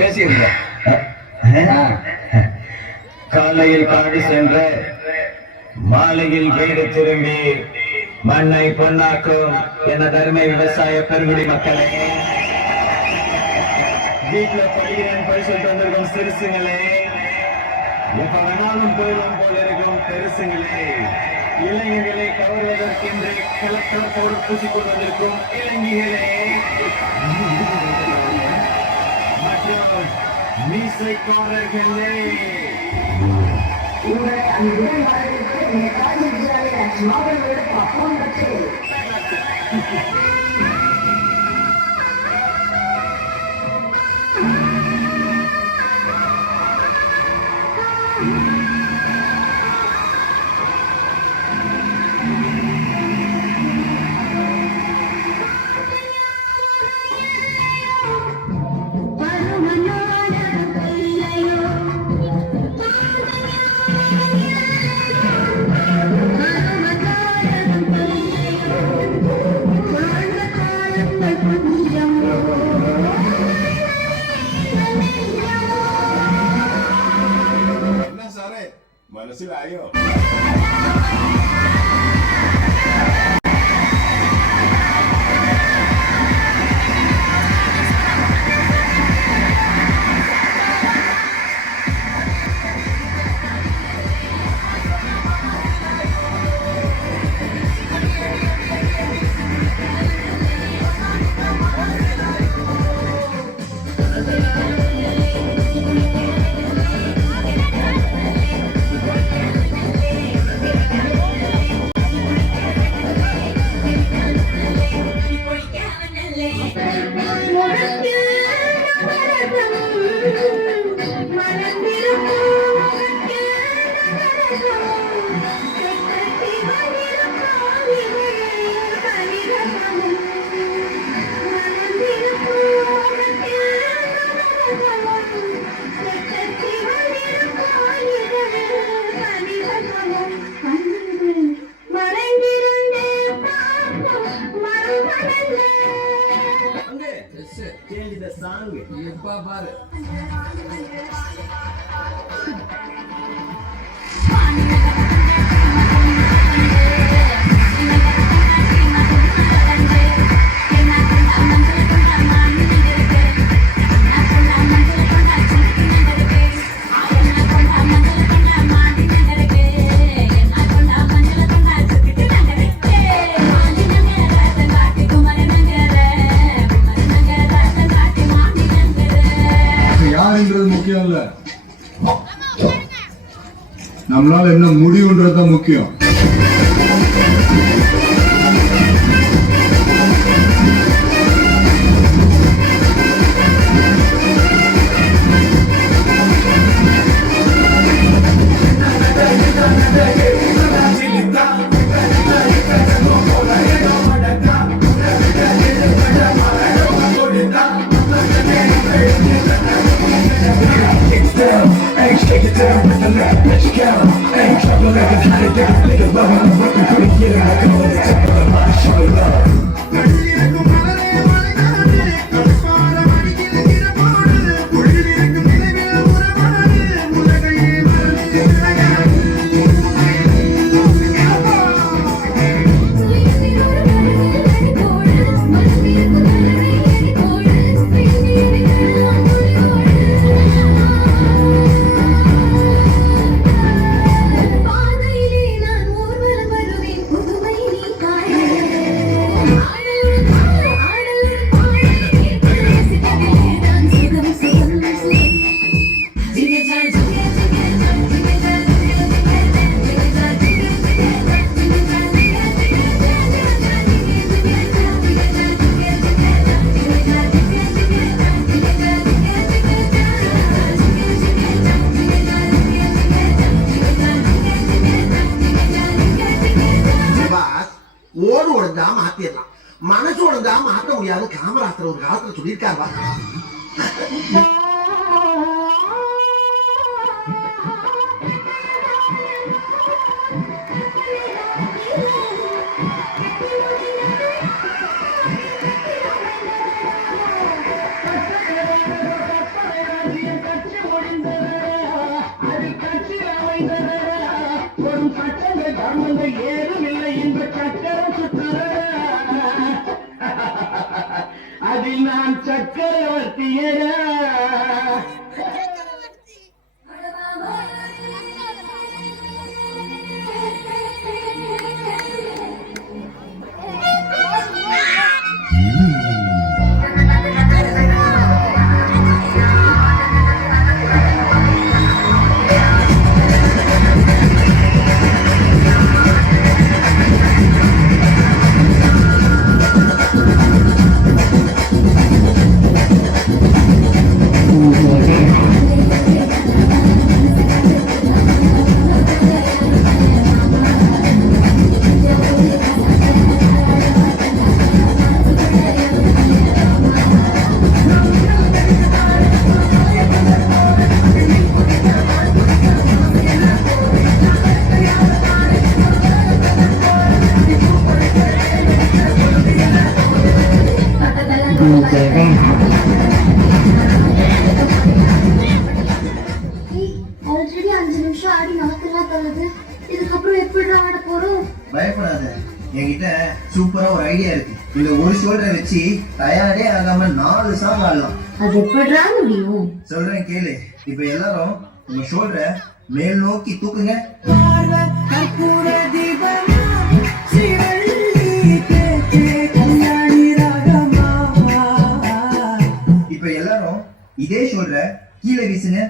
பேசியிருந்தேன். காலையில் காடி சென்ற மாலையில் வீடு திரும்பி மண்ணை பொன்னாக்கும் எனது அருமை விவசாய பெருங்குடி மக்களே, வீட்டுல படிக்கிறேன் போய் சொல்லிட்டு வந்திருக்கும் சிறுசுங்களே, எப்ப வேணாலும் போயிடும் போல இருக்கும் பெருசுங்களே, இளைஞர்களை கவர்வதற்கென்று கலெக்டர் போர் பூசிக்கொண்டு வந்திருக்கும் இளைஞர்களே மற்றும் மீசைக்காரர்களே, മനസ്സിലായോ? Change the song. இப்ப பாரு. முக்கியம் இல்ல, நம்மளால என்ன முடிவுன்றதுதான் முக்கியம். Take it down with the left, let you go. Ain't trouble like a hot down. Nigga, love I'm working for the year. I go to the top of my show love. மனசு உடஞ்சா மாற்ற முடியாது. காமராசர் ஒரு காலத்துல சொல்லியிருக்காருவா. நான் சக்கரவர்த்தியரா already 5 நிமிஷம் ஆடி நமக்கெல்லாம் தள்ளுது. இதுக்கப்புறம் எப்படி ஆட போறோம்? பயப்படாத, என்கிட்ட சூப்பரா ஒரு ஐடியா இருக்கு. இந்த ஒரு ஷோல்டரை வச்சு தயாரே ஆகாம 4 சாங் ஆடலாம். அது எப்படிடா முடியும்? சொல்றேன் கேளு. இப்ப எல்லாரும் உங்க ஷோல்டரை மேல் நோக்கி தூக்குங்க. இப்ப எல்லாரும் இதே ஷோல்டரை கீழே வீசுங்க.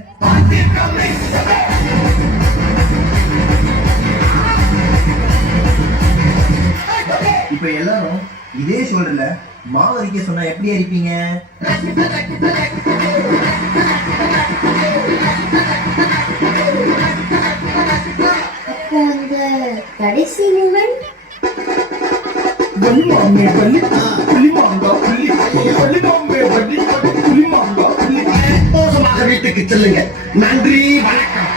இப்ப எல்லாரும் இதே ஷோல்டர்ல மாவு அரிக்க சொன்னா எப்படி அரிப்பீங்க? அப்போ அந்த கடைசி மூமெண்ட் வீட்டுக்கு செல்லுங்க. நன்றி, வணக்கம்.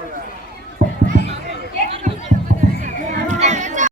தெரியும்